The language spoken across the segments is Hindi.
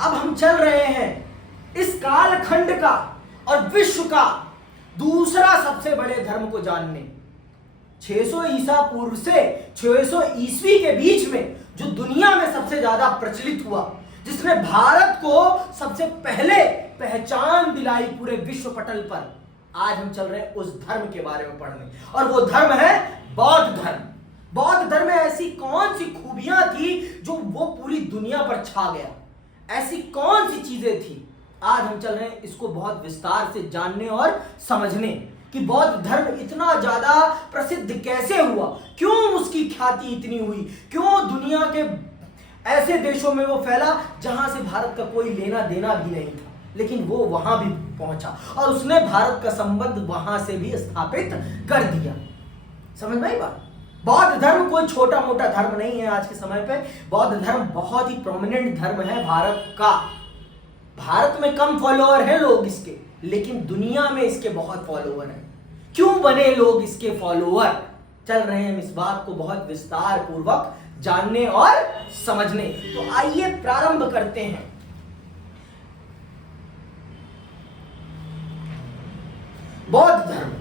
अब हम चल रहे हैं इस कालखंड का और विश्व का दूसरा सबसे बड़े धर्म को जानने। 600 ईसा पूर्व से 600 ईस्वी के बीच में जो दुनिया में सबसे ज्यादा प्रचलित हुआ, जिसने भारत को सबसे पहले पहचान दिलाई पूरे विश्व पटल पर, आज हम चल रहे हैं उस धर्म के बारे में पढ़ने। और वो धर्म है बौद्ध धर्म। बौद्ध धर्म में ऐसी कौन सी खूबियां थी जो वो पूरी दुनिया पर छा गया, ऐसी कौन सी चीजें थी, आज हम चल रहे हैं इसको बहुत विस्तार से जानने और समझने कि बौद्ध धर्म इतना ज्यादा प्रसिद्ध कैसे हुआ, क्यों उसकी ख्याति इतनी हुई, क्यों दुनिया के ऐसे देशों में वो फैला जहां से भारत का कोई लेना देना भी नहीं था, लेकिन वो वहां भी पहुंचा और उसने भारत का संबंध वहां से भी स्थापित कर दिया। समझ में आई बात? बौद्ध धर्म कोई छोटा मोटा धर्म नहीं है। आज के समय पे बौद्ध धर्म बहुत ही प्रोमिनेंट धर्म है भारत का। भारत में कम फॉलोअर हैं लोग इसके, लेकिन दुनिया में इसके बहुत फॉलोअर हैं। क्यों बने लोग इसके फॉलोअर? चल रहे हैं हम इस बात को बहुत विस्तार पूर्वक जानने और समझने। तो आइए प्रारंभ करते हैं। बौद्ध धर्म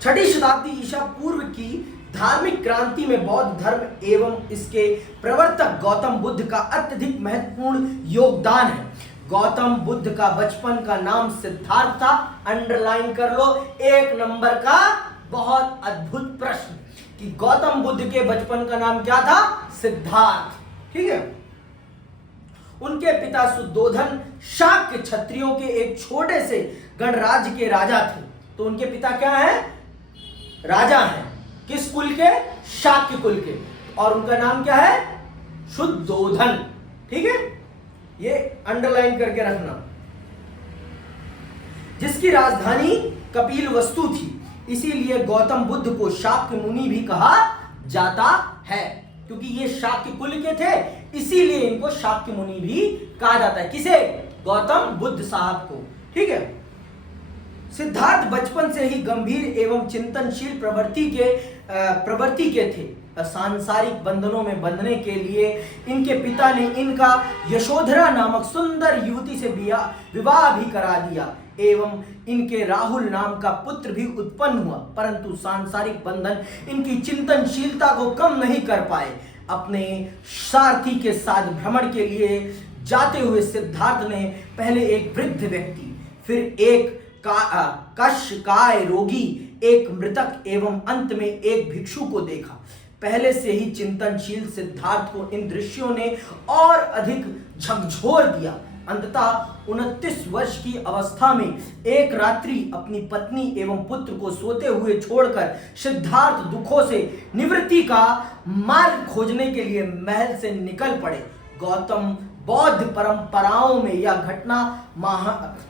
6ठी शताब्दी ईसा पूर्व की धार्मिक क्रांति में बौद्ध धर्म एवं इसके प्रवर्तक गौतम बुद्ध का अत्यधिक महत्वपूर्ण योगदान है। गौतम बुद्ध का बचपन का नाम सिद्धार्थ था। अंडरलाइन कर लो, 1 नंबर का बहुत अद्भुत प्रश्न कि गौतम बुद्ध के बचपन का नाम क्या था? सिद्धार्थ। ठीक है। उनके पिता सुद्धोधन शाक्य क्षत्रियों के एक छोटे से गणराज्य के राजा थे। तो उनके पिता क्या है? राजा हैं। किस कुल के? शाक्य कुल के। और उनका नाम क्या है? शुद्धोधन। ठीक है, ये अंडरलाइन करके रखना। जिसकी राजधानी कपिलवस्तु थी, इसीलिए गौतम बुद्ध को शाक्य मुनि भी कहा जाता है, क्योंकि ये शाक्य कुल के थे, इसीलिए इनको शाक्य मुनि भी कहा जाता है। किसे? गौतम बुद्ध साहब को। ठीक है। सिद्धार्थ बचपन से ही गंभीर एवं चिंतनशील प्रवृत्ति के थे। सांसारिक बंधनों में बंधने के लिए इनके पिता ने इनका यशोधरा नामक सुंदर युवती से विवाह भी करा दिया एवं इनके राहुल नाम का पुत्र भी उत्पन्न हुआ। परंतु सांसारिक बंधन इनकी चिंतनशीलता को कम नहीं कर पाए। अपने सारथी के साथ भ्रमण के लिए जाते हुए सिद्धार्थ ने पहले एक वृद्ध व्यक्ति, फिर एक कशकाय रोगी, एक मृतक एवं अंत में एक भिक्षु को देखा। पहले से ही चिंतनशील सिद्धार्थ को इन दृश्यों ने और अधिक झकझोर दिया। अंततः 29 वर्ष की अवस्था में एक रात्रि अपनी पत्नी एवं पुत्र को सोते हुए छोड़कर सिद्धार्थ दुखों से निवृत्ति का मार्ग खोजने के लिए महल से निकल पड़े। गौतम बौद्ध परंपराओं में यह घटना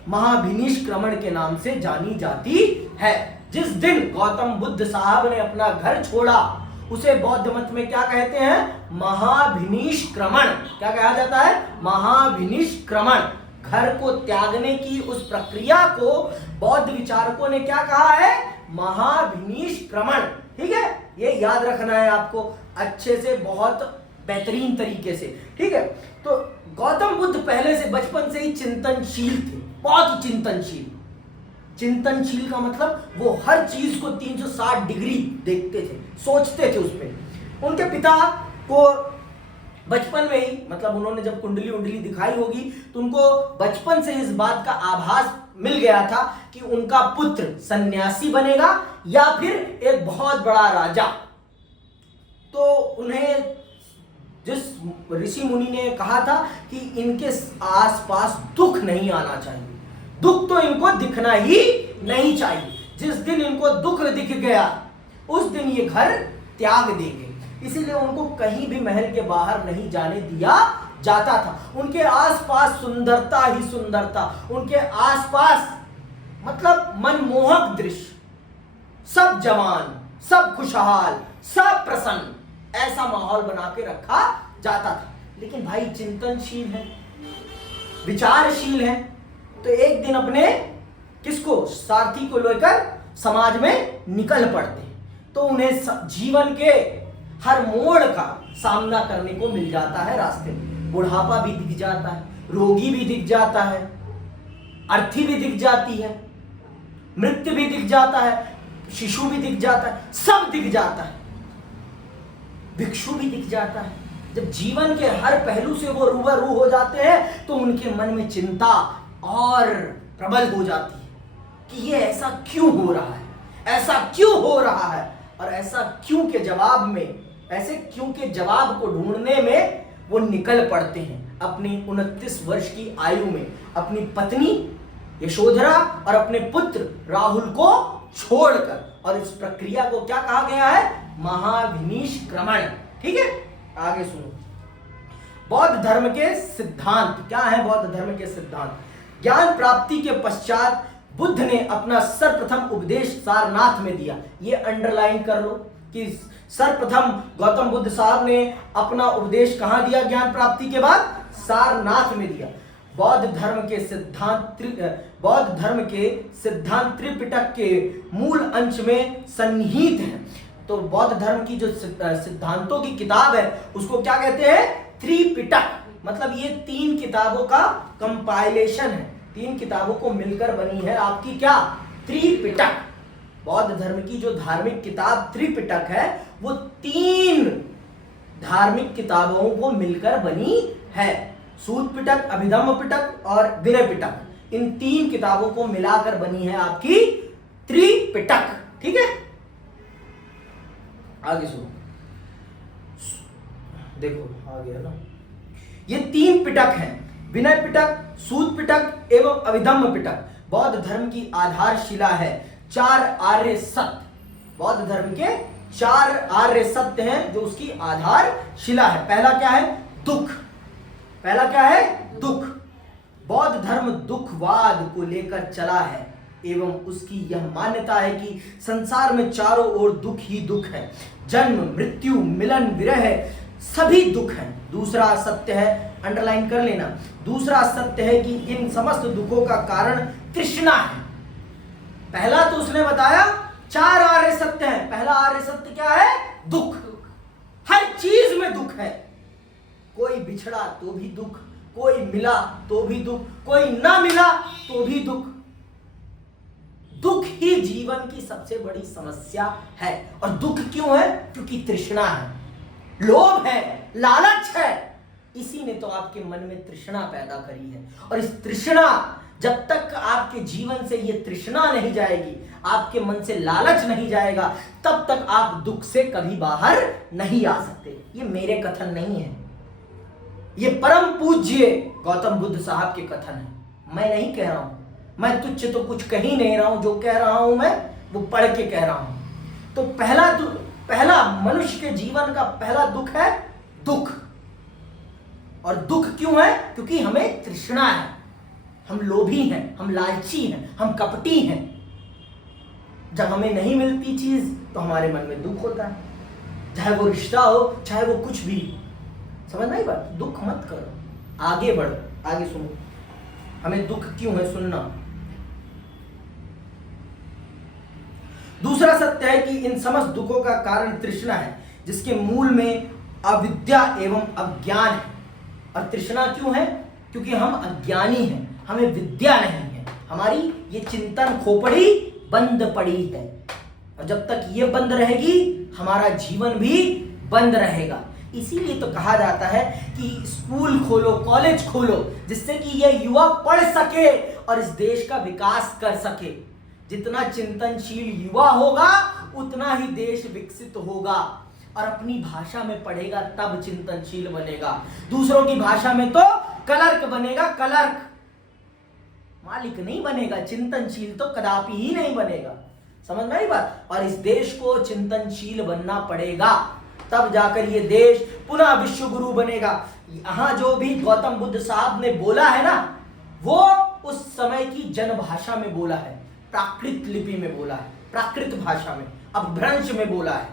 महाभिनिष्क्रमण के नाम से जानी जाती है। जिस दिन गौतम बुद्ध साहब ने अपना घर छोड़ा, उसे बौद्ध मत में क्या कहते हैं? महाभिनिष्क्रमण। क्या कहा जाता है? महाभिनिष्क्रमण। घर को त्यागने की उस प्रक्रिया को बौद्ध विचारकों ने क्या कहा है? महाभिनिष्क्रमण। ठीक है, ये याद रखना है आपको अच्छे से, बहुत बेहतरीन तरीके से। ठीक है। तो गौतम बुद्ध पहले से बचपन से ही चिंतनशील थे, बहुत ही चिंतनशील। चिंतनशील का मतलब वो हर चीज को 360 डिग्री देखते थे, सोचते थे उस पर। उनके पिता को बचपन में ही, मतलब उन्होंने जब कुंडली उंडली दिखाई होगी तो उनको बचपन से इस बात का आभास मिल गया था कि उनका पुत्र सन्यासी बनेगा या फिर एक बहुत बड़ा राजा। तो उन्हें जिस ऋषि मुनि ने कहा था कि इनके आसपास दुख नहीं आना चाहिए, दुख तो इनको दिखना ही नहीं चाहिए। जिस दिन इनको दुख दिख गया उस दिन ये घर त्याग देंगे। इसीलिए उनको कहीं भी महल के बाहर नहीं जाने दिया जाता था। उनके आसपास सुंदरता ही सुंदरता, उनके आसपास मतलब मनमोहक दृश्य, सब जवान, सब खुशहाल, सब प्रसन्न, ऐसा माहौल बना के रखा जाता था। लेकिन भाई चिंतनशील है, विचारशील है, तो एक दिन अपने किसको? सारथी को लेकर समाज में निकल पड़ते हैं। तो उन्हें जीवन के हर मोड़ का सामना करने को मिल जाता है। रास्ते में बुढ़ापा भी दिख जाता है, रोगी भी दिख जाता है, अर्थी भी दिख जाती है, मृत्यु भी दिख जाता है, शिशु भी दिख जाता है, सब दिख जाता है, भिक्षु भी दिख जाता है। जब जीवन के हर पहलू से वो रूबरू हो जाते हैं तो उनके मन में चिंता और प्रबल हो जाती है कि ये ऐसा क्यों हो रहा है, ऐसा क्यों हो रहा है। और ऐसा क्यों के जवाब में, ऐसे क्यों के जवाब को ढूंढने में वो निकल पड़ते हैं अपनी 29 वर्ष की आयु में, अपनी पत्नी यशोधरा और अपने पुत्र राहुल को छोड़कर। और इस प्रक्रिया को क्या कहा गया है? महाभिनिष्क्रमण। ठीक है, आगे सुनो। बौद्ध धर्म के सिद्धांत क्या है? बौद्ध धर्म के सिद्धांत, ज्ञान प्राप्ति के पश्चात बुद्ध ने अपना सर्वप्रथम उपदेश सारनाथ में दिया। ये अंडरलाइन कर लो कि सर्वप्रथम गौतम बुद्ध साहब ने अपना उपदेश कहां दिया? ज्ञान प्राप्ति के बाद सारनाथ में दिया। बौद्ध धर्म के सिद्धांत त्रिपिटक के मूल अंश में सन्निहित है। तो बौद्ध धर्म की जो सिद्धांतों की किताब है उसको क्या कहते हैं? त्रिपिटक। मतलब ये 3 किताबों का कंपाइलेशन है, 3 किताबों को मिलकर बनी है आपकी क्या? त्रिपिटक। बौद्ध धर्म की जो धार्मिक किताब त्रिपिटक है वो 3 धार्मिक किताबों को मिलकर बनी है। सूत पिटक, अभिधम्म पिटक और विनय पिटक, इन 3 किताबों को मिलाकर बनी है आपकी त्रिपिटक। ठीक है, आगे सुनो, देखो आगे है ना, ये 3 पिटक हैं, विनय पिटक, सूत पिटक एवं अभिधम्म पिटक। बौद्ध धर्म की आधारशिला है 4 आर्य सत्य। बौद्ध धर्म के 4 आर्य सत्य हैं जो उसकी आधारशिला है। पहला क्या है? दुख। पहला क्या है? दुख। बौद्ध धर्म दुखवाद को लेकर चला है एवं उसकी यह मान्यता है कि संसार में चारों ओर दुख ही दुख है। जन्म, मृत्यु, मिलन, विरह सभी दुख हैं। दूसरा सत्य है, अंडरलाइन कर लेना, दूसरा सत्य है कि इन समस्त दुखों का कारण तृष्णा है। पहला तो उसने बताया 4 आर्य सत्य हैं। पहला आर्य सत्य क्या है? दुख। हर चीज में दुख है। कोई बिछड़ा तो भी दुख, कोई मिला तो भी दुख, कोई ना मिला तो भी दुख। दुख ही जीवन की सबसे बड़ी समस्या है। और दुख क्यों है? क्योंकि तृष्णा है, लोभ है, लालच है। इसी ने तो आपके मन में तृष्णा पैदा करी है। और इस तृष्णा, जब तक आपके जीवन से ये तृष्णा नहीं जाएगी, आपके मन से लालच नहीं जाएगा, तब तक आप दुख से कभी बाहर नहीं आ सकते। ये मेरे कथन नहीं है, ये परम पूज्य गौतम बुद्ध साहब के कथन है। मैं नहीं कह रहा हूं, मैं तुच्छ तो कुछ कह ही नहीं रहा हूं, जो कह रहा हूं मैं वो पढ़ के कह रहा हूं। तो पहला मनुष्य के जीवन का पहला दुख है दुख। और दुख क्यों है? क्योंकि हमें तृष्णा है, हम लोभी हैं, हम लालची हैं, हम कपटी हैं। जब हमें नहीं मिलती चीज तो हमारे मन में दुख होता है, चाहे वो रिश्ता हो, चाहे वो कुछ भी। समझ नहीं बात? दुख मत करो, आगे बढ़ो, आगे सुनो। हमें दुख क्यों है सुनना। दूसरा सत्य है कि इन समस्त दुखों का कारण तृष्णा है, जिसके मूल में अविद्या एवं अज्ञान है। और तृष्णा क्यों है? क्योंकि हम अज्ञानी हैं, हमें विद्या नहीं है, हमारी ये चिंतन खोपड़ी बंद पड़ी है। और जब तक ये बंद रहेगी हमारा जीवन भी बंद रहेगा। इसीलिए तो कहा जाता है कि स्कूल खोलो, कॉलेज खोलो, जिससे कि ये युवा पढ़ सके और इस देश का विकास कर सके। जितना चिंतनशील युवा होगा उतना ही देश विकसित होगा। और अपनी भाषा में पढ़ेगा तब चिंतनशील बनेगा, दूसरों की भाषा में तो क्लर्क बनेगा, क्लर्क, मालिक नहीं बनेगा। चिंतनशील तो कदापि ही नहीं बनेगा। समझ में आई बात? और इस देश को चिंतनशील बनना पड़ेगा, तब जाकर ये देश पुनः विश्व गुरु बनेगा। यहां जो भी गौतम बुद्ध साहब ने बोला है ना, वो उस समय की जनभाषा में बोला है, प्राकृत लिपि में बोला है, प्राकृत भाषा में, अपभ्रंश में बोला है।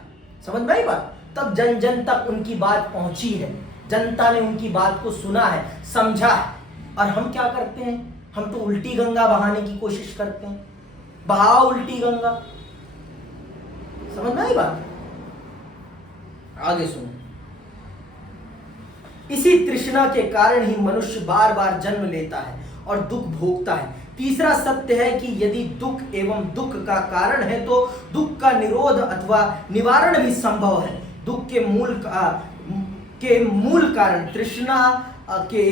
समझ में आई बात? तब जन जन तक उनकी बात पहुंची है, जनता ने उनकी बात को सुना है, समझा है। और हम क्या करते हैं? हम तो उल्टी गंगा बहाने की कोशिश करते हैं, बहाओ उल्टी गंगा। समझ में आई बात? आगे सुनो। इसी तृष्णा के कारण ही मनुष्य बार बार जन्म लेता है और दुख भोगता है। तीसरा सत्य है कि यदि दुख एवं दुख का कारण है तो दुख का निरोध अथवा निवारण भी संभव है। दुख के मूल कारण तृष्णा के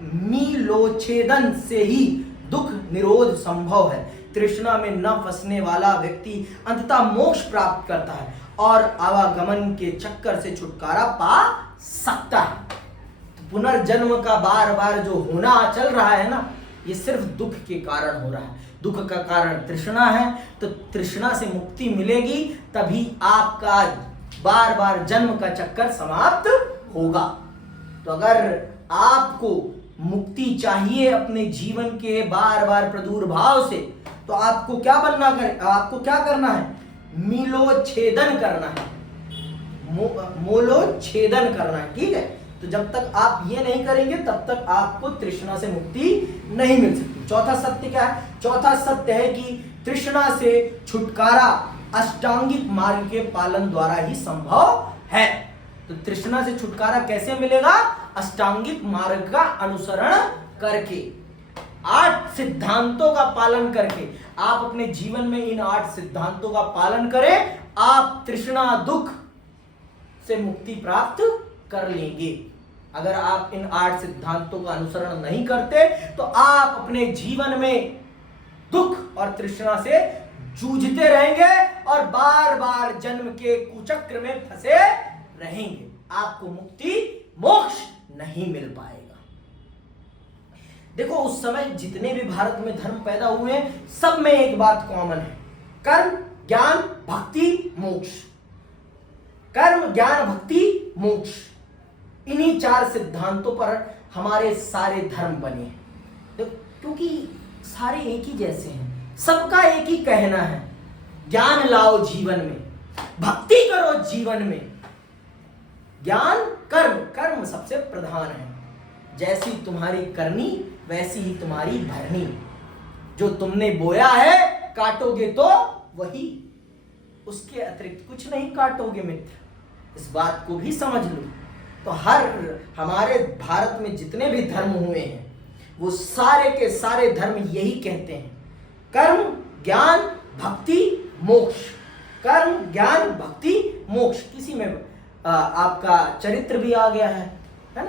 मीलोच्छेदन से ही दुख निरोध संभव है। तृष्णा में न फंसने वाला व्यक्ति अंततः मोक्ष प्राप्त करता है और आवागमन के चक्कर से छुटकारा पा सकता है। तो पुनर्जन्म का बार बार जो होना चल रहा है ना, ये सिर्फ दुख के कारण हो रहा है। दुख का कारण तृष्णा है, तो तृष्णा से मुक्ति मिलेगी तभी आपका बार बार जन्म का चक्कर समाप्त होगा। तो अगर आपको मुक्ति चाहिए अपने जीवन के बार बार प्रादुर्भाव से, तो आपको क्या आपको क्या करना है? मीलोच्छेदन करना है, मोलोच्छेदन करना है। ठीक है, तो जब तक आप ये नहीं करेंगे तब तक आपको तृष्णा से मुक्ति नहीं मिल सकती। चौथा सत्य क्या है? चौथा सत्य है कि तृष्णा से छुटकारा अष्टांगिक मार्ग के पालन द्वारा ही संभव है। तो तृष्णा से छुटकारा कैसे मिलेगा? अष्टांगिक मार्ग का अनुसरण करके, 8 सिद्धांतों का पालन करके। आप अपने जीवन में इन 8 सिद्धांतों का पालन करें, आप तृष्णा दुख से मुक्ति प्राप्त कर लेंगे। अगर आप इन 8 सिद्धांतों का अनुसरण नहीं करते तो आप अपने जीवन में दुख और तृष्णा से जूझते रहेंगे और बार बार जन्म के कुचक्र में फंसे रहेंगे। आपको मुक्ति मोक्ष नहीं मिल पाएगा। देखो, उस समय जितने भी भारत में धर्म पैदा हुए हैं, सब में एक बात कॉमन है: कर्म, ज्ञान, भक्ति, मोक्ष। कर्म, ज्ञान, भक्ति, मोक्ष, इन्हीं 4 सिद्धांतों पर हमारे सारे धर्म बने हैं। क्योंकि सारे एक ही जैसे हैं, सबका एक ही कहना है: ज्ञान लाओ जीवन में, भक्ति करो जीवन में। ज्ञान, कर्म, कर्म सबसे प्रधान है। जैसी तुम्हारी करनी वैसी ही तुम्हारी भरनी। जो तुमने बोया है काटोगे तो वही, उसके अतिरिक्त कुछ नहीं काटोगे मित्र। इस बात को भी समझ लो। तो हमारे भारत में जितने भी धर्म हुए हैं वो सारे के सारे धर्म यही कहते हैं: कर्म, ज्ञान, भक्ति, मोक्ष। कर्म, ज्ञान, भक्ति, मोक्ष। किसी में आपका चरित्र भी आ गया है ना,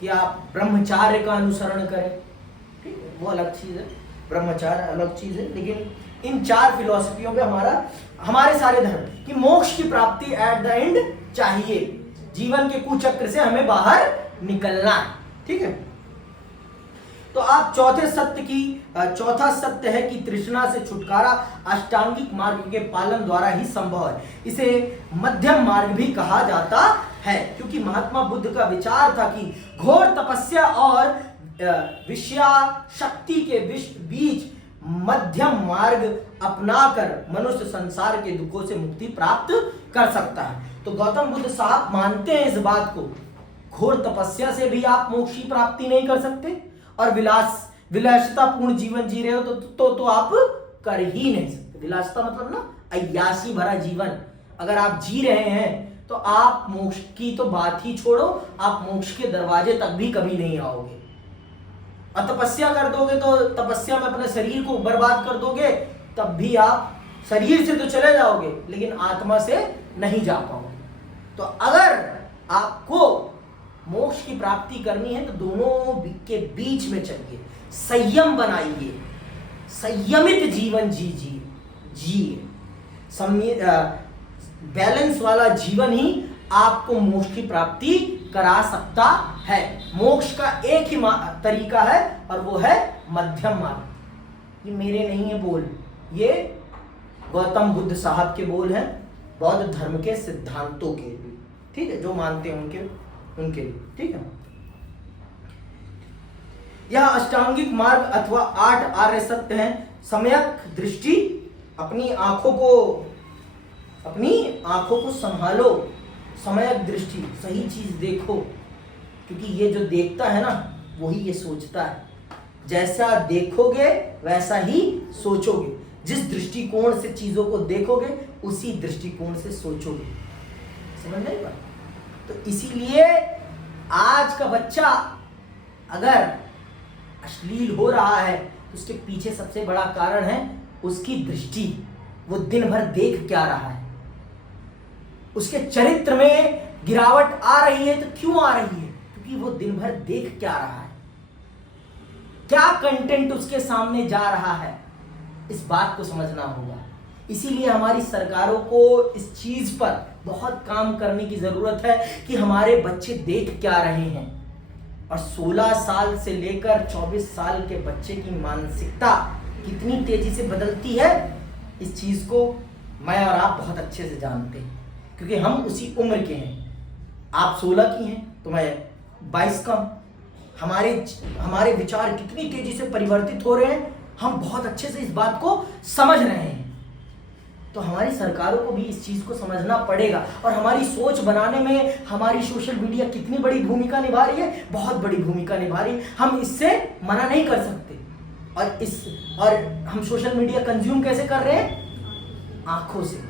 कि आप ब्रह्मचार्य का अनुसरण करें। ठीक है, वो अलग चीज है, ब्रह्मचार्य अलग चीज है। लेकिन इन 4 फिलॉसफियों पे हमारे सारे धर्म कि मोक्ष की प्राप्ति एट द एंड चाहिए। जीवन के कुचक्र से हमें बाहर निकलना है। ठीक है, तो आप चौथा सत्य है कि तृष्णा से छुटकारा अष्टांगिक मार्ग के पालन द्वारा ही संभव है। इसे मध्यम मार्ग भी कहा जाता है, क्योंकि महात्मा बुद्ध का विचार था कि घोर तपस्या और विषयाशक्ति के बीच मध्यम मार्ग अपनाकर मनुष्य संसार के दुखों से मुक्ति प्राप्त कर सकता है। तो गौतम बुद्ध साहब मानते हैं इस बात को। घोर तपस्या से भी आप मोक्ष की प्राप्ति नहीं कर सकते, और विलासितापूर्ण जीवन जी रहे हो तो आप कर ही नहीं सकते। विलासिता मतलब ना अय्यासी भरा जीवन अगर आप जी रहे हैं तो आप मोक्ष की तो बात ही छोड़ो, आप मोक्ष के दरवाजे तक भी कभी नहीं आओगे। और तपस्या कर दोगे तो तपस्या में अपने शरीर को बर्बाद कर दोगे, तब भी आप शरीर से तो चले जाओगे लेकिन आत्मा से नहीं जा पाओगे। तो अगर आपको मोक्ष की प्राप्ति करनी है तो दोनों के बीच में चलिए, संयम बनाइए, संयमित जीवन जिए। बैलेंस वाला जीवन ही आपको मोक्ष की प्राप्ति करा सकता है। मोक्ष का एक ही तरीका है और वो है मध्यम मार्ग। ये मेरे नहीं है बोल, ये गौतम बुद्ध साहब के बोल हैं, बौद्ध धर्म के सिद्धांतों के। ठीक है, जो मानते हैं उनके लिए। ठीक है, यह अष्टांगिक मार्ग अथवा 8 आर्य सत्य हैं। सम्यक दृष्टि, अपनी आंखों को संभालो। सम्यक दृष्टि, सही चीज देखो, क्योंकि ये जो देखता है ना वही ये सोचता है। जैसा देखोगे वैसा ही सोचोगे। जिस दृष्टिकोण से चीजों को देखोगे उसी दृष्टिकोण से सोचोगे। समझ नहीं पाए? तो इसीलिए आज का बच्चा अगर अश्लील हो रहा है तो उसके पीछे सबसे बड़ा कारण है उसकी दृष्टि। वो दिन भर देख क्या रहा है, उसके चरित्र में गिरावट आ रही है तो क्यों आ रही है? क्योंकि वो दिन भर देख क्या रहा है, क्या कंटेंट उसके सामने जा रहा है, इस बात को समझना होगा। इसीलिए हमारी सरकारों को इस चीज पर बहुत काम करने की जरूरत है कि हमारे बच्चे देख क्या रहे हैं। और 16 साल से लेकर 24 साल के बच्चे की मानसिकता कितनी तेजी से बदलती है, इस चीज को मैं और आप बहुत अच्छे से जानते हैं, क्योंकि हम उसी उम्र के हैं। आप 16 की हैं तो मैं 22 का हूं। हमारे विचार कितनी तेजी से परिवर्तित हो रहे हैं, हम बहुत अच्छे से इस बात को समझ रहे हैं। तो हमारी सरकारों को भी इस चीज को समझना पड़ेगा। और हमारी सोच बनाने में हमारी सोशल मीडिया कितनी बड़ी भूमिका निभा रही है, बहुत बड़ी भूमिका निभा रही है। हम इससे मना नहीं कर सकते। और हम सोशल मीडिया कंज्यूम कैसे कर रहे हैं? आंखों से।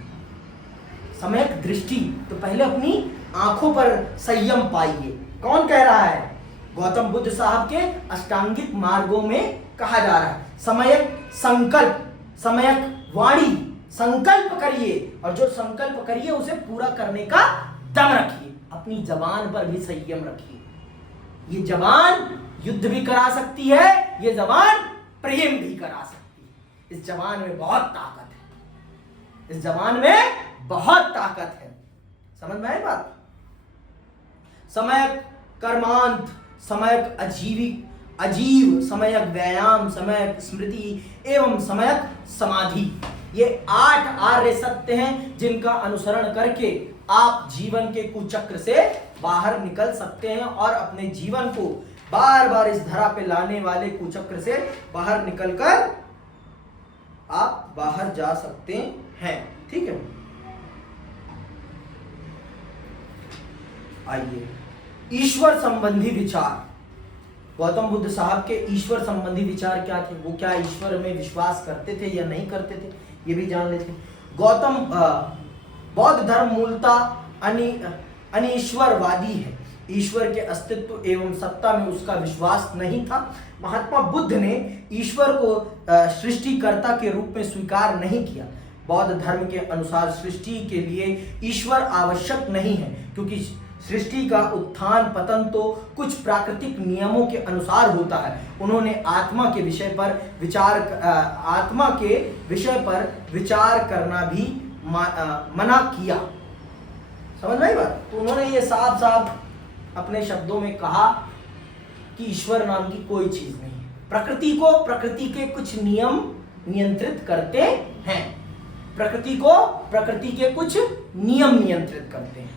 सम्यक दृष्टि, तो पहले अपनी आंखों पर संयम पाइए। कौन कह रहा है? गौतम बुद्ध साहब के अष्टांगिक मार्गों में कहा जा रहा है सम्यक संकल्प, सम्यक वाणी। संकल्प करिए और जो संकल्प करिए उसे पूरा करने का दम रखिए। अपनी जबान पर भी संयम रखिए। ये जबान युद्ध भी करा सकती है, ये जबान प्रेम भी करा सकती है। इस जबान में बहुत ताकत है, इस जबान में बहुत ताकत है। समझ में आई बात? सम्यक कर्मांत, सम्यक अजीव, सम्यक व्यायाम, सम्यक स्मृति एवं सम्यक समाधि। ये 8 आर्य सत्य हैं जिनका अनुसरण करके आप जीवन के कुचक्र से बाहर निकल सकते हैं और अपने जीवन को बार बार इस धरा पे लाने वाले कुचक्र से बाहर निकलकर आप बाहर जा सकते हैं। ठीक है, आइए ईश्वर संबंधी विचार। गौतम बुद्ध साहब के ईश्वर संबंधी विचार क्या थे? वो क्या ईश्वर में विश्वास करते थे या नहीं करते थे, ये भी जान लेते। गौतम बौद्ध धर्म मूलतः अनीश्वरवादी है। ईश्वर के अस्तित्व एवं सत्ता में उसका विश्वास नहीं था। महात्मा बुद्ध ने ईश्वर को सृष्टिकर्ता के रूप में स्वीकार नहीं किया। बौद्ध धर्म के अनुसार सृष्टि के लिए ईश्वर आवश्यक नहीं है, क्योंकि सृष्टि का उत्थान पतन तो कुछ प्राकृतिक नियमों के अनुसार होता है। उन्होंने आत्मा के विषय पर विचार करना भी मना किया। समझ में आई बात? तो उन्होंने ये साफ साफ अपने शब्दों में कहा कि ईश्वर नाम की कोई चीज नहीं है। प्रकृति के कुछ नियम नियंत्रित करते हैं। प्रकृति के कुछ नियम नियंत्रित करते हैं।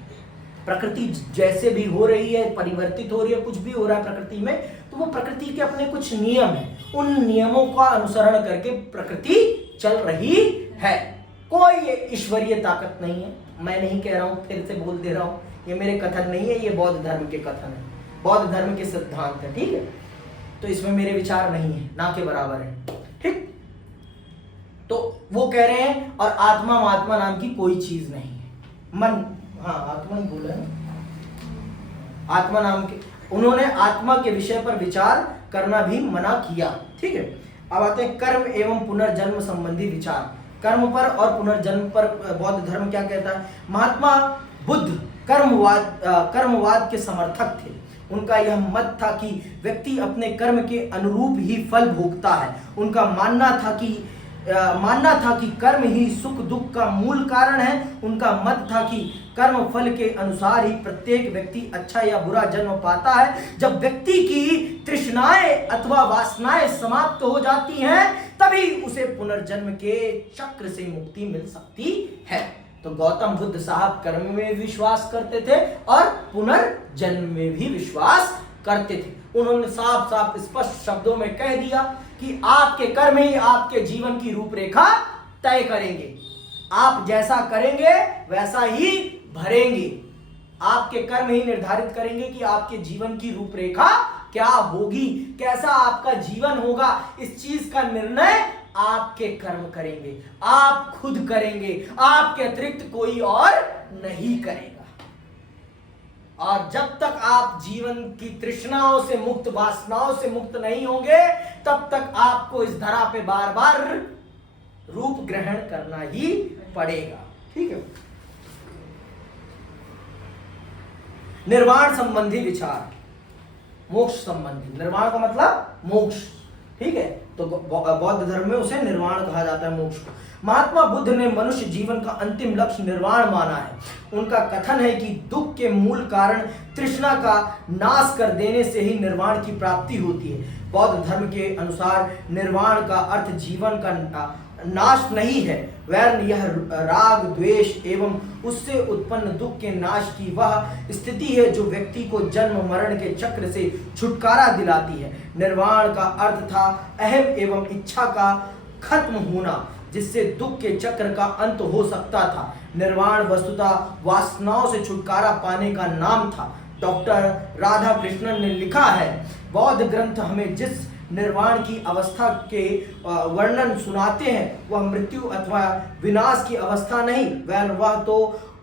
प्रकृति जैसे भी हो रही है, परिवर्तित हो रही है, कुछ भी हो रहा है प्रकृति में, तो वो प्रकृति के अपने कुछ नियम हैं। उन नियमों का अनुसरण करके प्रकृति चल रही है। कोई ईश्वरीय ताकत नहीं है। मैं नहीं कह रहा हूं, फिर से बोल दे रहा हूं, ये मेरे कथन नहीं है, ये बौद्ध धर्म के कथन है, बौद्ध धर्म के सिद्धांत है। ठीक है, तो इसमें मेरे विचार नहीं है, ना के बराबर है। ठीक, तो वो कह रहे हैं और आत्मा नाम की कोई चीज नहीं है। मन, हाँ आत्मा ही बोला है, आत्मा नाम के, उन्होंने आत्मा के विषय पर विचार करना भी मना किया। ठीक है, अब आते हैं कर्म एवं पुनर्जन्म संबंधी विचार। कर्म पर और पुनर्जन्म पर बौद्ध धर्म क्या कहता है? महात्मा बुद्ध कर्मवाद के समर्थक थे। उनका यह मत था कि व्यक्ति अपने कर्म के अनुरूप ही फल भोगता है। उनका मानना था कि कर्म ही सुख दुख का मूल कारण है। उनका मत था कि कर्म फल के अनुसार ही प्रत्येक व्यक्ति अच्छा या बुरा जन्म पाता है। जब व्यक्ति की तृष्णाएं अथवा वासनाएं समाप्त हो जाती हैं, तभी उसे पुनर्जन्म के चक्र से मुक्ति मिल सकती है। तो गौतम बुद्ध साहब कर्म में विश्वास करते थे और पुनर्जन्म में भी विश्वास करते थे। उन्होंने साफ साफ स्पष्ट शब्दों में कह दिया कि आपके कर्म ही आपके जीवन की रूपरेखा तय करेंगे। आप जैसा करेंगे वैसा ही भरेंगे। आपके कर्म ही निर्धारित करेंगे कि आपके जीवन की रूपरेखा क्या होगी, कैसा आपका जीवन होगा। इस चीज का निर्णय आपके कर्म करेंगे, आप खुद करेंगे, आपके अतिरिक्त कोई और नहीं करेगा। और जब तक आप जीवन की तृष्णाओं से मुक्त, वासनाओं से मुक्त नहीं होंगे, तब तक आपको इस धरा पे बार बार रूप ग्रहण करना ही पड़ेगा। ठीक है। निर्वाण संबंधी विचार, मोक्ष संबंधी। निर्वाण का मतलब मोक्ष। ठीक है, तो बौद्ध धर्म में उसे निर्वाण कहा जाता है, मोक्ष को। महात्मा बुद्ध ने मनुष्य जीवन का अंतिम लक्ष्य निर्वाण माना है। उनका कथन है कि दुख के मूल कारण तृष्णा का नाश कर देने से ही निर्वाण की प्राप्ति होती है। बौद्ध धर्म के अनुसार निर्वाण का अर्थ जीवन का नाश नहीं है, वरन यह राग, द्वेष एवं उससे उत्पन्न दुख के नाश की वह स्थिति है जो व्यक्ति को जन्म मरण के चक्र से छुटकारा दिलाती है। निर्वाण का अर्थ था अहम एवं इच्छा का खत्म होना, जिससे दुख के चक्र का अंत हो सकता था। निर्वाण वस्तुतः वासनाओं से छुटकारा पाने का नाम था। डॉक्टर राधा कृष्णन ने लिखा है, बौद्ध ग्रंथ हमें जिस निर्वाण की अवस्था के वर्णन सुनाते हैं वह मृत्यु अथवा विनाश की अवस्था नहीं,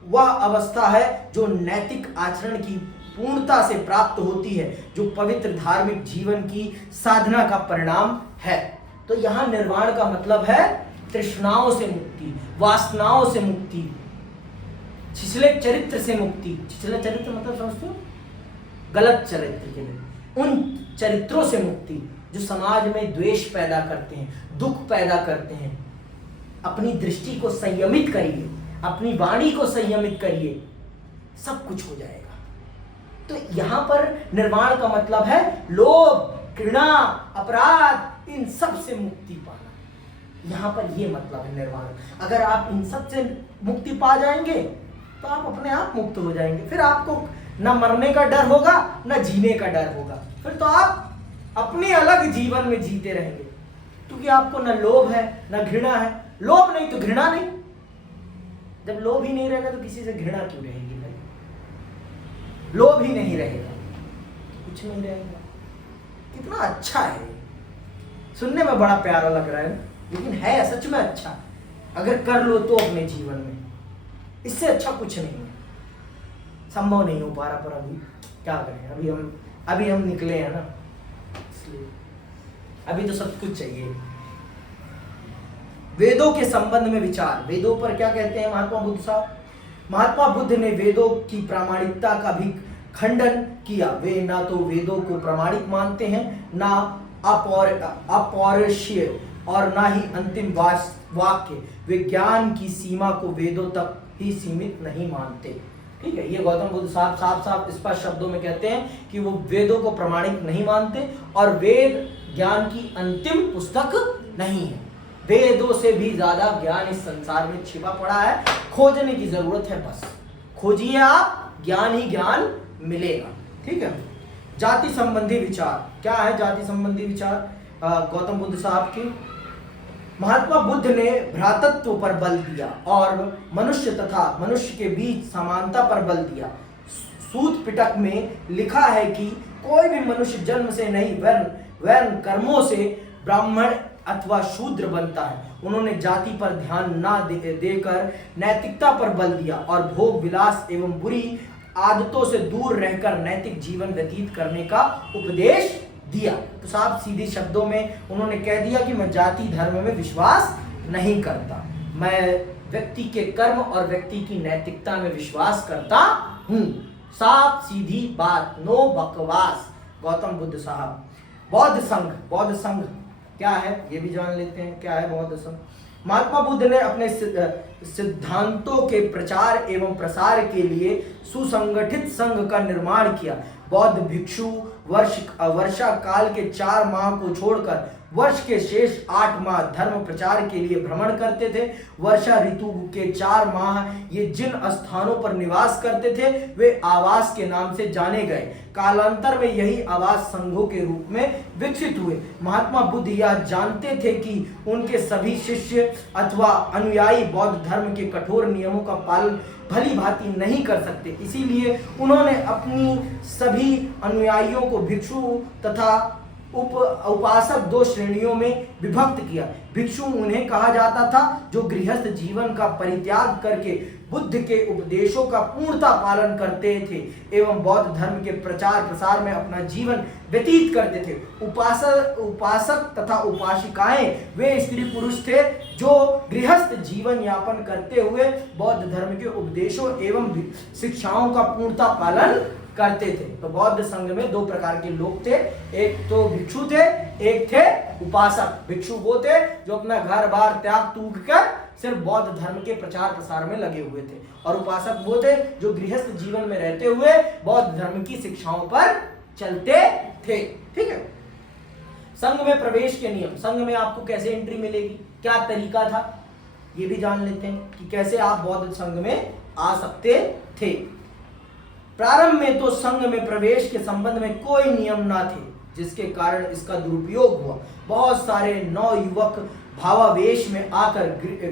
वह अवस्था है जो नैतिक आचरण की पूर्णता से प्राप्त होती है, जो पवित्र धार्मिक जीवन की साधना का परिणाम है। तो यहाँ निर्वाण का मतलब है तृष्णाओं से मुक्ति, वासनाओं से मुक्ति, छिछले चरित्र से मुक्ति। छिछले चरित्र मतलब समझते हो? गलत चरित्र के लिए, उन चरित्रों से मुक्ति जो समाज में द्वेष पैदा करते हैं, दुख पैदा करते हैं। अपनी दृष्टि को संयमित करिए, अपनी वाणी को संयमित करिए, सब कुछ हो जाएगा। तो यहां पर निर्वाण का मतलब है लोभ, घृणा, अपराध, इन सब से मुक्ति पाना। यहां पर ये मतलब है निर्वाण। अगर आप इन सब से मुक्ति पा जाएंगे तो आप अपने आप मुक्त हो जाएंगे। फिर आपको न मरने का डर होगा, न जीने का डर होगा। फिर तो आप अपने अलग जीवन में जीते रहेंगे, क्योंकि आपको न लोभ है न घृणा है। लोभ नहीं तो घृणा नहीं। जब लोभ ही नहीं रहेगा तो किसी से घृणा क्यों रहेगी भाई? लोभ ही नहीं रहेगा, कुछ नहीं रहेगा। कितना अच्छा है, सुनने में बड़ा प्यारा लग रहा है, लेकिन है सच में अच्छा। अगर कर लो तो अपने जीवन में, इससे अच्छा कुछ नहीं है। संभव नहीं हो पा रहा, पर अभी क्या करें, अभी हम निकले हैं ना, इसलिए अभी तो सब कुछ चाहिए। वेदों के संबंध में विचार। वेदों पर क्या कहते हैं महात्मा बुद्ध साहब? महात्मा बुद्ध ने वेदों की प्रामाणिकता का भी खंडन किया। वे ना तो वेदों को प्रामाणिक मानते हैं, ना अपौरुषीय और ना ही अंतिम वाक्य। वे ज्ञान की सीमा को वेदों तक ही सीमित नहीं मानते। ठीक है, ये गौतम बुद्ध साहब साफ स्पष्ट शब्दों में कहते हैं कि वो वेदों को प्रामाणिक नहीं मानते और वेद ज्ञान की अंतिम पुस्तक नहीं है। वेदों से भी ज्यादा ज्ञान इस संसार में छिपा पड़ा है, खोजने की जरूरत है। बस खोजिए आप, ज्ञान ही ज्ञान मिलेगा। ठीक है। जाति संबंधी विचार। क्या है जाति संबंधी विचार गौतम बुद्ध साहब की? महात्मा बुद्ध ने भ्रातृत्व पर बल दिया और मनुष्य तथा मनुष्य के बीच समानता पर बल दिया। सूत पिटक में लिखा है कि कोई भी मनुष्य जन्म से नहीं वर्ण कर्मों से ब्राह्मण अथवा शूद्र बनता है। उन्होंने जाति पर ध्यान न देकर नैतिकता पर बल दिया और भोग विलास एवं बुरी आदतों से दूर रहकर नैतिक जीवन व्यतीत करने का उपदेश दिया। तो साहब सीधे शब्दों में उन्होंने कह दिया कि मैं जाति धर्म में विश्वास नहीं करता, मैं व्यक्ति के कर्म और व्यक्ति की नैतिकता में विश्वास करता हूँ। साफ सीधी बात, नो बकवास। गौतम बुद्ध साहब। बौद्ध संघ क्या है ये भी जान लेते हैं। क्या है बौद्ध संघ? महात्मा बुद्ध ने अपने सिद्धांतों के प्रचार एवं प्रसार के लिए सुसंगठित संघ का निर्माण किया। बौद्ध भिक्षु वर्षा काल के 4 माह को छोड़कर वर्ष के शेष 8 माह धर्म प्रचार के लिए भ्रमण करते थे। वर्षा ऋतु के 4 माह ये जिन स्थानों पर निवास करते थे वे आवास के नाम से जाने गए। कालांतर में यही आवास संघों के रूप में विकसित हुए। महात्मा बुद्ध यह जानते थे कि उनके सभी शिष्य अथवा अनुयायी बौद्ध धर्म के कठोर नियमों का पालन भली भांति नहीं कर सकते, इसीलिए उन्होंने अपनी सभी अनुयायियों को भिक्षु तथा उपासक दो श्रेणियों में विभक्त किया। भिक्षु उन्हें कहा जाता था जो गृहस्थ जीवन का परित्याग करके बुद्ध के उपदेशों का पूर्णता पालन करते थे एवं बौद्ध धर्म के प्रचार प्रसार में अपना जीवन व्यतीत करते थे। उपासक तथा उपासिकाएं वे स्त्री पुरुष थे जो गृहस्थ जीवन यापन करते हुए बौद्ध धर्म के उपदेशों एवं शिक्षाओं का पूर्णता पालन करते थे। तो बौद्ध संघ में दो प्रकार के लोग थे, एक तो भिक्षु थे, एक थे उपासक। भिक्षु वो थे जो अपना घर बार त्याग तूग कर सिर्फ बौद्ध धर्म के प्रचार प्रसार में लगे हुए थे, और उपासक वो थे जो गृहस्थ जीवन में रहते हुए बौद्ध धर्म की शिक्षाओं पर चलते थे। ठीक है। संघ में प्रवेश के नियम, संघ में आपको कैसे एंट्री मिलेगी, क्या तरीका था, ये भी जान लेते हैं कि कैसे आप बौद्ध संघ में आ सकते थे। प्रारंभ में तो संघ में प्रवेश के संबंध में कोई नियम ना थे, जिसके कारण इसका दुरुपयोग हुआ। बहुत सारे नवयुवक भावावेश में आकर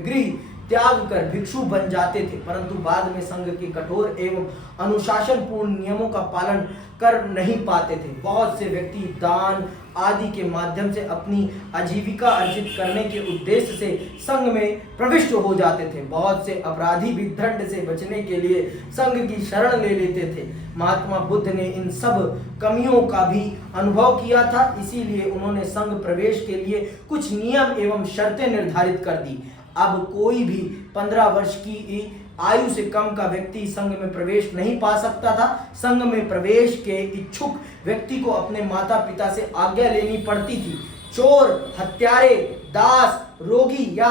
गृह त्याग कर भिक्षु बन जाते थे, परंतु बाद में संघ के कठोर एवं अनुशासन पूर्ण नियमों का पालन कर नहीं पाते थे। बहुत से व्यक्ति दान आदि के माध्यम से अपनी आजीविका अर्जित करने के उद्देश्य से संघ में प्रविष्ट हो जाते थे। बहुत से अपराधी भी दंड से बचने के लिए संघ की शरण ले लेते थे। महात्मा बुद्ध ने इन सब कमियों का भी अनुभव किया था, इसीलिए उन्होंने संघ प्रवेश के लिए कुछ नियम एवं शर्तें निर्धारित कर दी। अब कोई भी 15 वर्ष की आयु से कम का व्यक्ति संघ में प्रवेश नहीं पा सकता था। संघ में प्रवेश के इच्छुक व्यक्ति को अपने माता पिता से आज्ञा लेनी पड़ती थी। चोर, हत्यारे, दास, रोगी या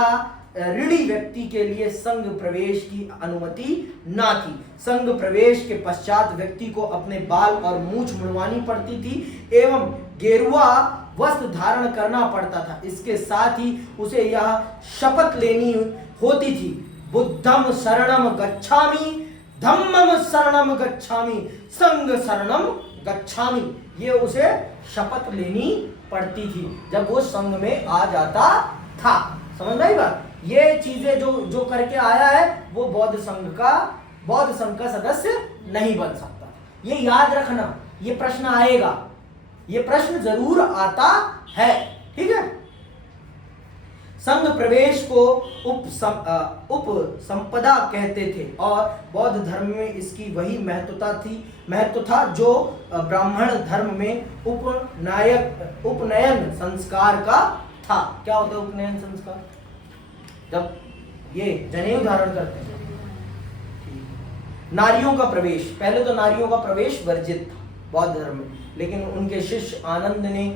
ऋणी व्यक्ति के लिए संघ प्रवेश की अनुमति ना थी। संघ प्रवेश के पश्चात व्यक्ति को अपने बाल और मूछ मुड़वानी पड़ती थी एवं गेरुआ वस्त्र धारण करना पड़ता था। इसके साथ ही उसे यह शपथ लेनी होती थी, बुद्धम शरणम गच्छामि, धम्मम शरणम गच्छामि, संघ शरणम गच्छामि। ये उसे शपथ लेनी पड़ती थी जब वो संघ में आ जाता था। समझ में आई बात? ये चीजें जो करके आया है वो बौद्ध संघ का सदस्य नहीं बन सकता। ये याद रखना, ये प्रश्न आएगा, ये प्रश्न जरूर आता है। ठीक है। संघ प्रवेश को उपसंपदा कहते थे और बौद्ध धर्म में इसकी वही महत्व था जो ब्राह्मण धर्म में उपनयन संस्कार का था। क्या होता है उपनयन संस्कार? जब ये जनेऊ धारण करते हैं। नारियों का प्रवेश, पहले तो नारियों का प्रवेश वर्जित था बौद्ध धर्म में, लेकिन उनके शिष्य आनंद ने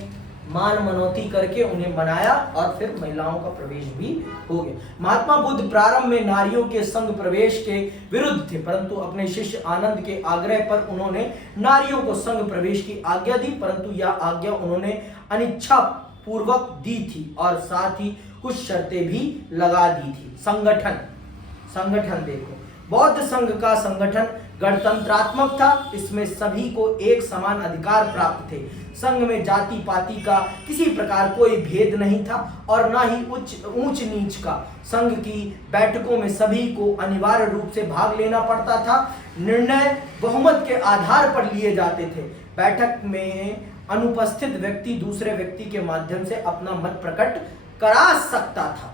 मान मनौती करके उन्हें बनाया और फिर महिलाओं का प्रवेश भी हो गया। महात्मा बुद्ध प्रारंभ में नारियों के संघ प्रवेश के विरुद्ध थे, परंतु अपने शिष्य आनंद के आग्रह पर उन्होंने नारियों को संघ प्रवेश की आज्ञा दी, परंतु यह आज्ञा उन्होंने अनिच्छा पूर्वक दी थी और साथ ही कुछ शर्तें भी लगा दी थी। संगठन देखो, बौद्ध संघ का संगठन गणतंत्रात्मक था। इसमें सभी को एक समान अधिकार प्राप्त थे। संघ में जाति पाति का किसी प्रकार कोई भेद नहीं था और ना ही ऊंच नीच का। संघ की बैठकों में सभी को अनिवार्य रूप से भाग लेना पड़ता था। निर्णय बहुमत के आधार पर लिए जाते थे। बैठक में अनुपस्थित व्यक्ति दूसरे व्यक्ति के माध्यम से अपना मत प्रकट करा सकता था।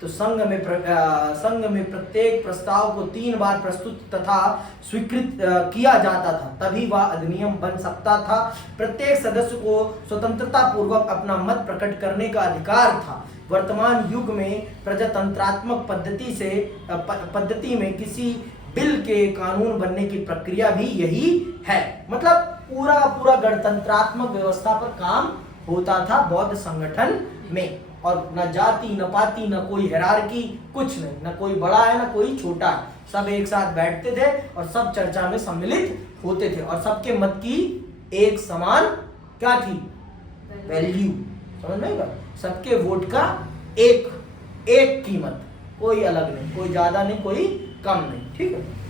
तो संघ में प्रत्येक प्रस्ताव को 3 बार प्रस्तुत तथा स्वीकृत किया जाता था, तभी वह अधिनियम बन सकता था। प्रत्येक सदस्य को स्वतंत्रता पूर्वक अपना मत प्रकट करने का अधिकार था। वर्तमान युग में प्रजातंत्रात्मक पद्धति में किसी बिल के कानून बनने की प्रक्रिया भी यही है। मतलब पूरा गणतंत्रात्मक व्यवस्था पर काम होता था बौद्ध संगठन में, और न जाति न पाति न कोई हिरार्की, कुछ नहीं, न कोई बड़ा है न कोई छोटा है। सब एक साथ बैठते थे और सब चर्चा में सम्मिलित होते थे और सबके मत की एक समान क्या थी? वैल्यू। समझ में आएगा? सबके वोट का एक कीमत, कोई अलग नहीं, कोई ज्यादा नहीं, कोई कम नहीं। ठीक है।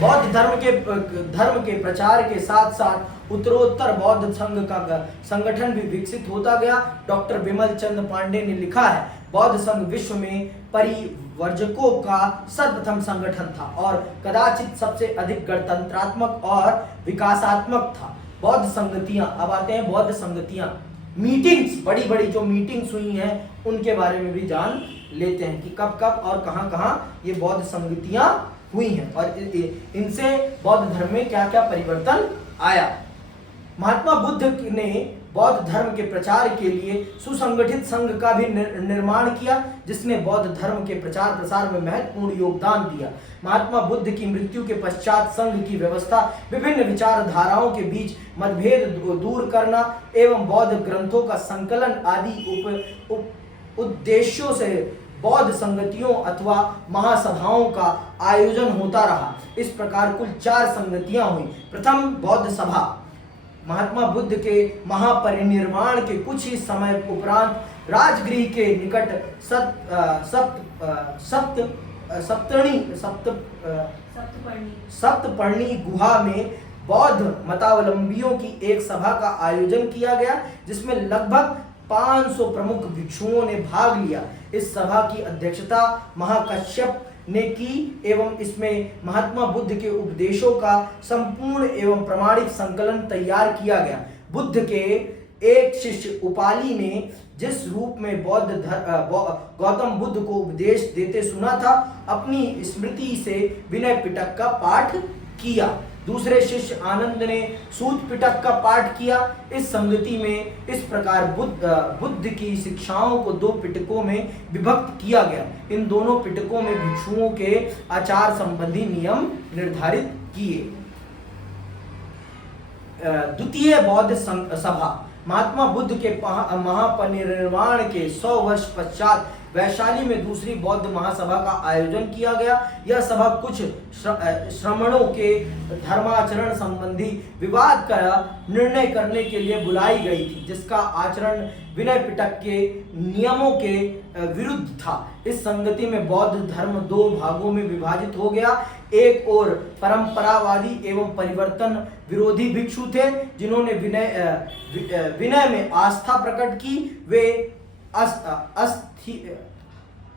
बौद्ध धर्म के प्रचार के साथ साथ उत्तरोत्तर बौद्ध संघ का संगठन भी विकसित होता गया। डॉक्टर विमल चंद पांडे ने लिखा है, बौद्ध संघ विश्व में परिवर्जकों का सर्वप्रथम संगठन था और कदाचित सबसे अधिक गणतंत्रात्मक और विकासात्मक था। बौद्ध संगतियां, अब आते हैं बौद्ध संगतियां, मीटिंग्स, बड़ी बड़ी जो मीटिंग्स हुई हैं उनके बारे में भी जान लेते हैं कि कब कब और कहां कहां ये बौद्ध संगतियां हुई हैं और इनसे बौद्ध धर्म में क्या क्या परिवर्तन आया। महात्मा बुद्ध ने बौद्ध धर्म के प्रचार के लिए सुसंगठित संघ का भी निर्माण किया, जिसने बौद्ध धर्म के प्रचार प्रसार में महत्वपूर्ण योगदान दिया। महात्मा बुद्ध की मृत्यु के पश्चात संघ की व्यवस्था विभिन्न विचारधाराओं के बीच मतभेद दूर करना एवं बौद्ध ग्रंथों का संकलन आदि उद्देश्यों से बौद्ध संगतियों अथवा महासभाओं का आयोजन होता रहा। इस प्रकार कुल 4 संगतियां हुई। प्रथम बौद्ध सभा। महात्मा बुद्ध के महापरिनिर्वाण के कुछ ही समय उपरांत राजगृह के निकट सप्तपर्णी गुहा में बौद्ध मतावलंबियों की एक सभा का आयोजन किया गया, जिसमें लगभग 500 प्रमुख भिक्षुओं ने भाग लिया। इस सभा की अध्यक्षता महाकश्यप ने की एवं इसमें महात्मा बुद्ध के उपदेशों का संपूर्ण एवं प्रमाणिक संकलन तैयार किया गया। बुद्ध के एक शिष्य उपाली ने जिस रूप में गौतम बुद्ध को उपदेश देते सुना था, अपनी स्मृति से विनय पिटक का पाठ किया। दूसरे शिष्य आनंद ने सूत पिटक का पाठ किया। इस संगति में इस प्रकार बुद्ध की शिक्षाओं को 2 पिटकों में विभक्त किया गया। इन दोनों पिटकों में भिक्षुओं के आचार संबंधी नियम निर्धारित किए। द्वितीय बौद्ध सभा। महात्मा बुद्ध के महापरिनिर्वाण के 100 वर्ष पश्चात वैशाली में दूसरी बौद्ध महासभा का आयोजन किया गया। यह सभा कुछ श्रमणों के धर्माचरण संबंधी विवाद का निर्णय करने के लिए बुलाई गई थी, जिसका आचरण विनय पिटक के नियमों के विरुद्ध था। इस संगति में बौद्ध धर्म 2 भागों में विभाजित हो गया। एक और परंपरावादी एवं परिवर्तन विरोधी भिक्षु थे, जिन्होंने विनय में आस्था प्रकट की। वे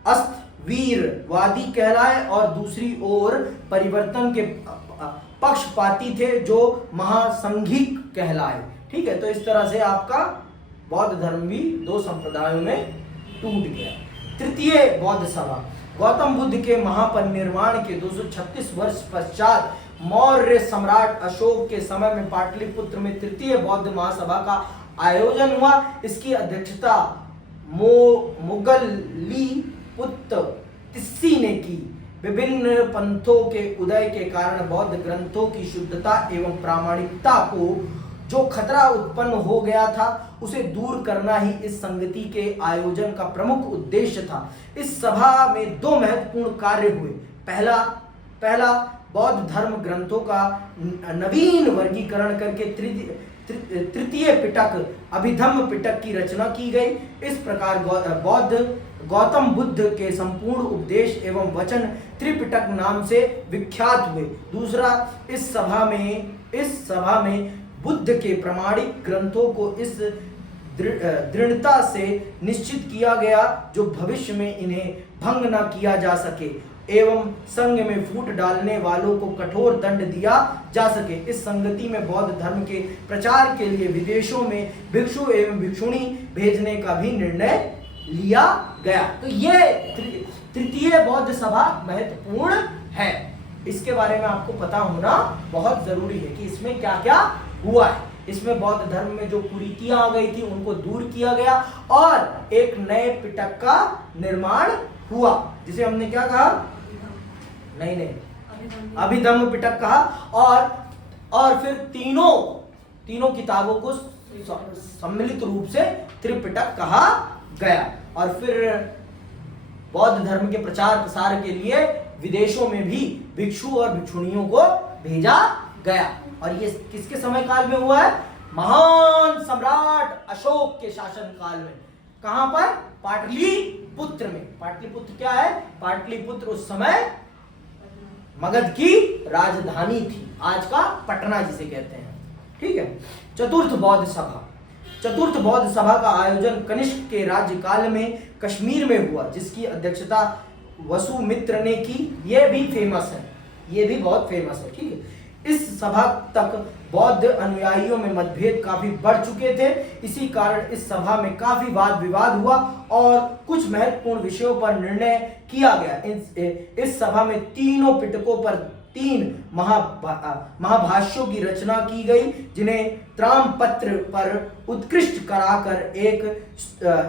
अस्थिवीरवादी कहलाए। और दूसरी ओर परिवर्तन के पक्षपाती थे, जो महासंघिक कहलाए। ठीक है, तो इस तरह से आपका बौद्ध धर्म भी 2 संप्रदायों में टूट गया। तृतीय बौद्ध सभा। गौतम बुद्ध के महापरिनिर्वाण के 236 वर्ष पश्चात मौर्य सम्राट अशोक के समय में पाटलिपुत्र में तृतीय बौद्ध महासभा का आयोजन हुआ। इसकी अध्यक्षता मुगली पुत्र तिस्सी ने की। विभिन्न पंथों के उदय के कारण बौद्ध ग्रंथों की शुद्धता एवं प्रामाणिकता को जो खतरा उत्पन्न हो गया था, उसे दूर करना ही इस संगति के आयोजन का प्रमुख उद्देश्य था। इस सभा में 2 महत्वपूर्ण कार्य हुए। पहला बौद्ध धर्म ग्रंथों का नवीन वर्गीकरण करके तृतीय पिटक अभिधम्म पिटक की रचना की गई। इस प्रकार गौतम बुद्ध के संपूर्ण उपदेश एवं वचन त्रिपिटक नाम से विख्यात हुए। दूसरा, इस सभा में बुद्ध के प्रमाणिक ग्रंथों को इस दृढ़ता से निश्चित किया गया जो भविष्य में इन्हें भंग न किया जा सके एवं संघ में फूट डालने वालों को कठोर दंड दिया जा सके। इस संगति में बौद्ध धर्म के प्रचार के लिए विदेशों में भिक्षु एवं भिक्षुणी भेजने का भी निर्णय लिया गया। तो ये तृतीय बौद्ध सभा महत्वपूर्ण है। इसके बारे में आपको पता होना बहुत जरूरी है कि इसमें क्या क्या हुआ है। इसमें बौद्ध धर्म में जो कुरीतियां आ गई थी उनको दूर किया गया और एक नए पिटक का निर्माण हुआ, जिसे हमने क्या कहा, नहीं अभिधम्म पिटक कहा। और फिर तीनों किताबों को सम्मिलित रूप से त्रिपिटक कहा गया। और फिर बौद्ध धर्म के प्रचार प्रसार के लिए विदेशों में भी भिक्षु और भिक्षुणियों को भेजा गया। और ये किसके समय काल में हुआ है? महान सम्राट अशोक के शासन काल में। कहां पर? पाटलिपुत्र में। पाटलिपुत्र क्या है? पाटलिपुत्र उस समय मगध की राजधानी थी, आज का पटना जिसे कहते हैं। ठीक है। चतुर्थ बौद्ध सभा। चतुर्थ बौद्ध सभा का आयोजन कनिष्क के राज्यकाल में कश्मीर में हुआ, जिसकी अध्यक्षता वसुमित्र ने की। यह भी फेमस है, ये भी बहुत फेमस है। ठीक है। इस सभा तक बौद्ध अनुयायियों में मतभेद काफी बढ़ चुके थे। इसी कारण इस सभा में काफी वाद विवाद हुआ और कुछ महत्वपूर्ण विषयों पर निर्णय किया गया। इस सभा में तीनों पिटकों पर 3 महाभाष्यों की रचना की गई, जिन्हें त्रामपत्र पर उत्कृष्ट कराकर एक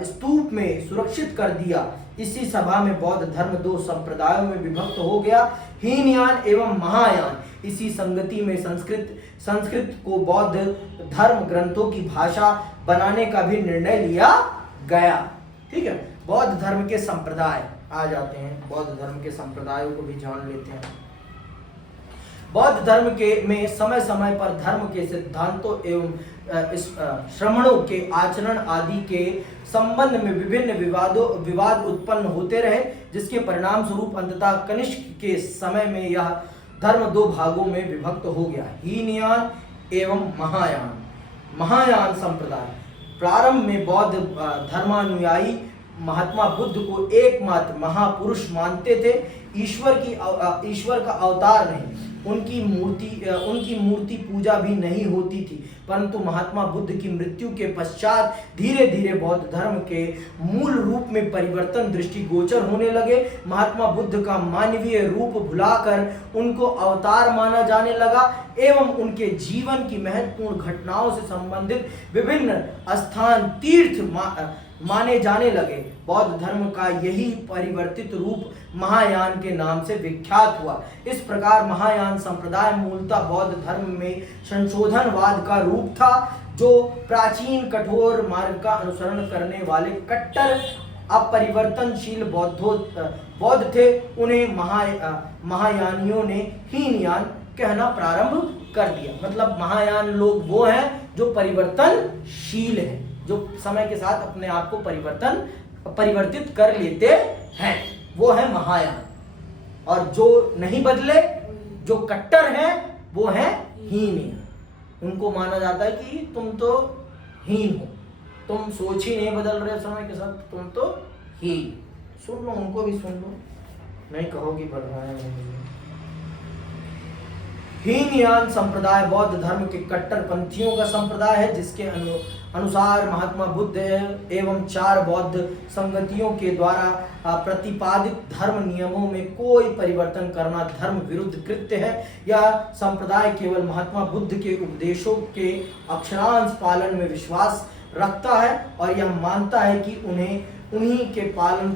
स्तूप में सुरक्षित कर दिया। इसी सभा में बौद्ध धर्म 2 संप्रदायों में विभक्त हो गया, हीनयान एवं महायान। इसी संगति में संस्कृत को बौद्ध धर्म ग्रंथों की भाषा बनाने का भी निर्णय लिया गया। ठीक है, बौद्ध धर्म के संप्रदाय आ जाते हैं। बौद्ध धर्म के संप्रदायों को भी जान लेते हैं। बौद्ध धर्म के में समय समय पर धर्म के सिद्धांतों एवं श्रमणों के आचरण आदि के संबंध में विभिन्न विवाद उत्पन्न होते रहे, जिसके परिणाम स्वरूप अंततः कनिष्क के समय में यह धर्म 2 भागों में विभक्त हो गया, हीनयान एवं महायान। महायान संप्रदाय प्रारंभ में बौद्ध धर्मानुयायी महात्मा बुद्ध को एकमात्र महापुरुष मानते थे, ईश्वर का अवतार नहीं। उनकी मूर्ति पूजा भी नहीं होती थी। परंतु महात्मा बुद्ध की मृत्यु के पश्चात धीरे धीरे बौद्ध धर्म के मूल रूप में परिवर्तन दृष्टिगोचर होने लगे। महात्मा बुद्ध का मानवीय रूप भुलाकर उनको अवतार माना जाने लगा एवं उनके जीवन की महत्वपूर्ण घटनाओं से संबंधित विभिन्न स्थान तीर्थ माने जाने लगे। बौद्ध धर्म का यही परिवर्तित रूप महायान के नाम से विख्यात हुआ। इस प्रकार महायान संप्रदाय मूलतः बौद्ध धर्म में संशोधनवाद का रूप था, जो प्राचीन कठोर मार्ग का अनुसरण करने वाले कट्टर अपरिवर्तनशील बौद्ध थे। उन्हें महायानियों ने हीनयान कहना प्रारंभ कर दिया। मतलब महायान लोग वो हैं जो परिवर्तनशील हैं, जो समय के साथ अपने आप को परिवर्तित कर लेते हैं, वो है महायान। और जो नहीं बदले, जो कट्टर हैं, वो है हीनयान। उनको माना जाता है कि तुम तो हीन हो, तुम सोच ही नहीं बदल रहे समय के साथ, तुम तो हीन। सुन लो, उनको भी सुन लो, नहीं कहोगी बढ़ रहा है। हीनयान संप्रदाय बौद्ध धर्म के कट्टरपंथियों का संप्रदाय है, जिसके अनुसार महात्मा बुद्ध एवं 4 बौद्ध संगतियों के द्वारा प्रतिपादित धर्म नियमों में कोई परिवर्तन करना धर्म विरुद्ध कृत्य है। यह संप्रदाय केवल महात्मा बुद्ध के उपदेशों के अक्षरांश पालन में विश्वास रखता है और यह मानता है कि उन्हीं के पालन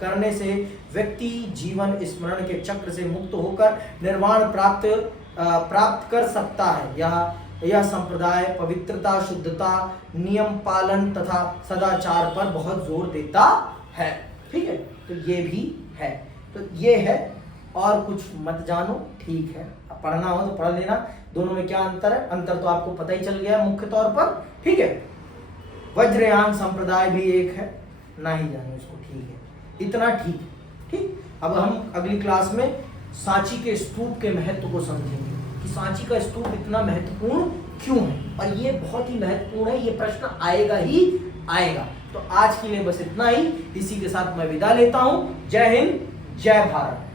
करने से व्यक्ति जीवन स्मरण के चक्र से मुक्त होकर निर्वाण प्राप्त कर सकता है। यह संप्रदाय पवित्रता, शुद्धता, नियम पालन तथा सदाचार पर बहुत जोर देता है। ठीक है, तो ये भी है। तो ये है, और कुछ मत जानो, ठीक है। अब पढ़ना हो तो पढ़ लेना। दोनों में क्या अंतर है? अंतर तो आपको पता ही चल गया मुख्य तौर पर। ठीक है, वज्रयान संप्रदाय भी एक है, ना ही जानो इसको। ठीक है, इतना ठीक है। ठीक, अब हम अगली क्लास में सांची के स्तूप के महत्व को समझेंगे कि सांची का स्तूप इतना महत्वपूर्ण क्यों है, और ये बहुत ही महत्वपूर्ण है। ये प्रश्न आएगा ही आएगा। तो आज के लिए बस इतना ही। इसी के साथ मैं विदा लेता हूं। जय हिंद, जय भारत।